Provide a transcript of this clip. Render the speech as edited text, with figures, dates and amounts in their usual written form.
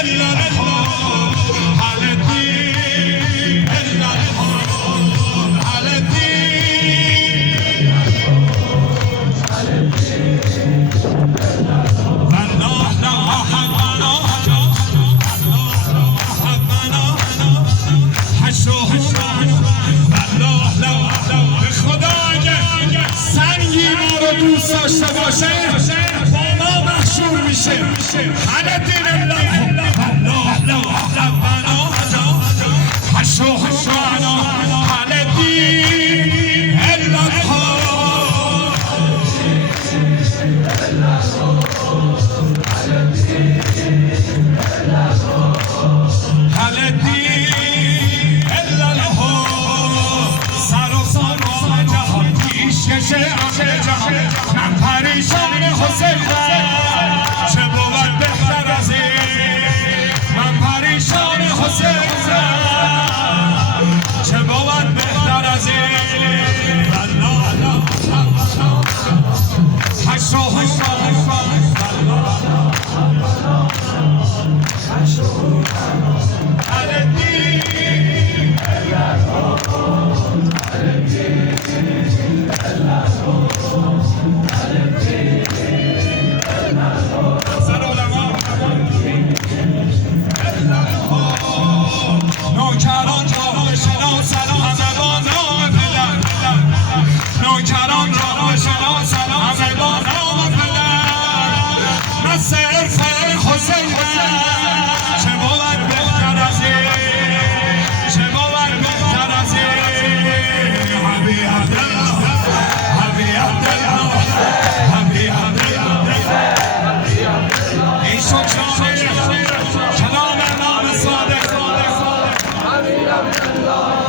إلا الحب على الدين إلا الحب على الدين الله لو أحبنا الله أحبنا حشوهنا الله لو به خدا سنگی ما رو دوست داشته باشه با ما محشور میشه على دین الله لو أحبنا حشوهنا على الدين إلا الحب على الدين إلا الحب سر و سامان جهان پیشکش آخر جهان من پریشان حسینم چه بود بهتر از این من پریشان حسینم چه بود بهتر از این الله حشو على الدين نوکران را بشناسن همه با نام پدر نوکران را بشناسن همه با نام پدر من صرف حسینم چه بود بهتر از این چه بود بهتر از این حبی عبدالله حبی عبدالله حبی عبدالله این شد شانه کلام امام صادق حبی عبدالله